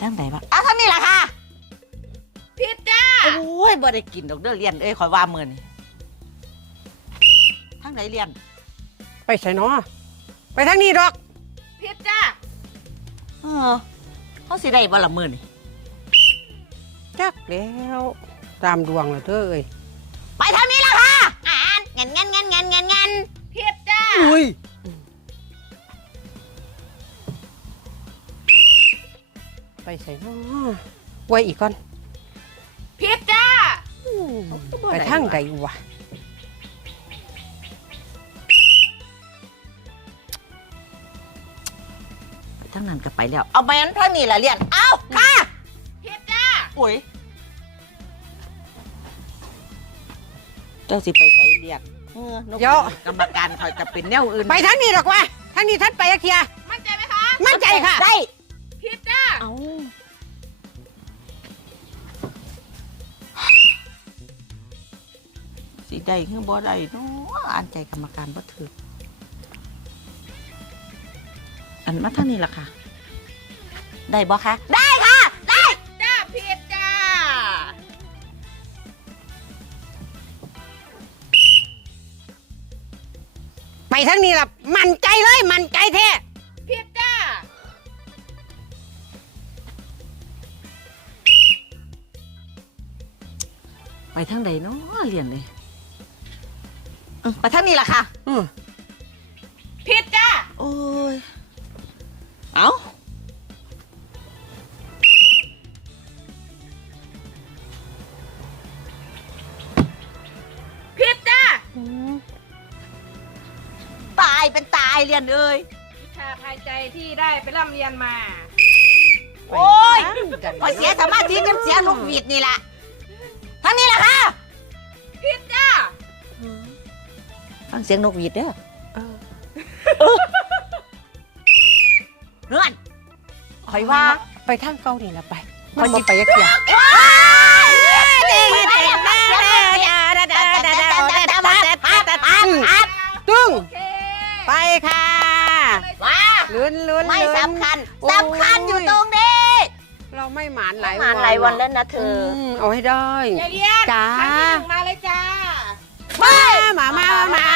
ทางไหนวะอ้าวทางนี้ล่ะค่ะ ผิดจ้าโอ้ยบ่ได้กินดอกเด้อเรียนเอ้ยคอยว่ามื้อนี่ทางไหนเรียน ไปใส่เนาะไปทางนี้ดอก ผิดจ้าเออเขาสิได้บ่ละมื้อนี่จักแล้วตามดวงเลยเธอเอ้ยไปทางนี้ล่ะค่ะอ่านงันงันงันงันงันงันผิดจ้า อุ้ย ใส่เนาะไว้อีกก่อนผิดจ้าอืมไปทางใดวะไปทางนั้นก็ไปแล้ว เอาไปนั้นทางนี้ล่ะเรียน เอ้าค่ะผิดจ้าโอ้ยเจ้าสิไปใส่เรียกเออนกกรรมการคอยจะเป็นแนวอื่นไปทางนี้ดอกวะทางนี้ทัดไปอะเคียมั่นใจไหมคะ มั่นใจค่ะ ได้ผิดจ้า เอา สิได้คือบ่ได้เนาะอ่านใจกรรมการบ่ถืออันมาเท่านี้ล่ะค่ะ ได้บ่คะได้ค่ะ ได้จ้าผิดจ้าไปทางนี้ล่ะ มั่นใจเลย มั่นใจแท้ผิดจ้าไปทางใดเนาะเรียนเลย เออไปทางนี้ล่ะค่ะอืมผิดจ้าโอ้ย เอาผิดจ้าตายเป็นตายเรียนเอ้ยวิชาภายใจที่ได้ไปร่ำเรียนมา โอ้ยไปทางพอเสียสมาธิกันเสียลูกหวีดนี่แหละ เสียงนกหวีดเด้อเออเนื่อนคอยว่าไปทางเก่านี่ล่ะไปมันบ่ไปอะเคียตึ้งโอเคไปค่ะว้าลุ้นลุ้นไม่ลุ้นสำคัญโอ้ยสำคัญอยู่ตรงนี้ เราไม่หมานหลายมาหลายวันแล้วนะเธอมเอาให้ได้อย่าเรียนจ้าครั้งที่หนึ่งมาเลยจ้ามามามามามามา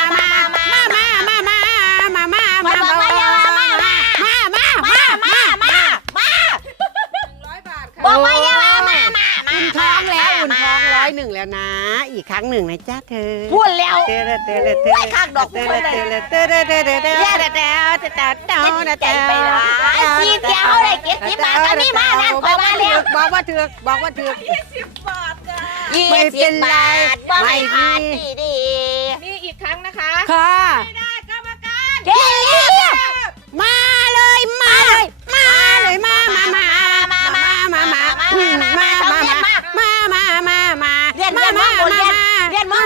แล้วนะ อีกครั้งหนึ่งนะจ้าเธอพูดแล้วเตะเตะเตะเตะไว้ข้างดอกเตะพูดเลยเตะเตะเตะเตะเตะเตะเตะเตะเตะเตะเตะใจไปละไอ้สีเขียวเขาได้เก็บที่มากันนี่มานั่นคอยมาแล้วบอกว่าเถือกบอกว่าเถือกยี่สิบบาทจ้ายี่ไม่สิเป็บนไรบาทบ่ไม่ไม่ขาดดีดีดีมีอีกครั้งนะคะค่ะไม่ได้กรรมการเฮ้ยมา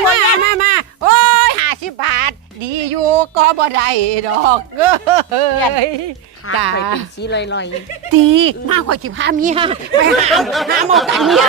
มองบนเรียนมามาโอ้ยห้าสิบบาท ดีอยู่ก็บ่ได้ดอกเอ้ยขาดไปเป็นสีลอยลอยดีมากกว่าสิบห้ามีฮะไปหาหาหมอกันเนี่ย